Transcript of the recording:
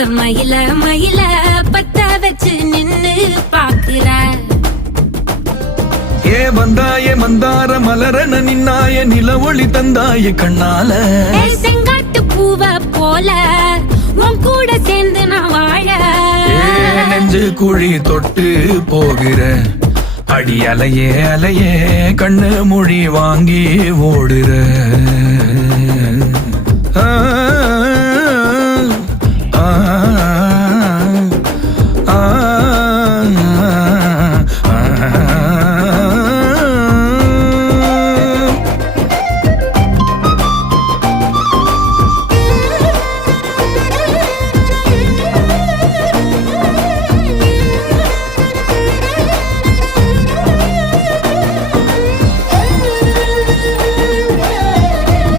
அந்த மயில மயில பத்த வச்சு நின்னு பாக்குற ஏ வந்தாயே மந்தார மலரன நின்னாய நில ஒளி தந்தாய கண்ணால செங்காட்டு பூவ போல உன் கூட சேர்ந்து நான் வாழ நெஞ்சு குழி தொட்டு போகிற அடி அலையே அலையே கண்ணு மொழி வாங்கி ஓடுற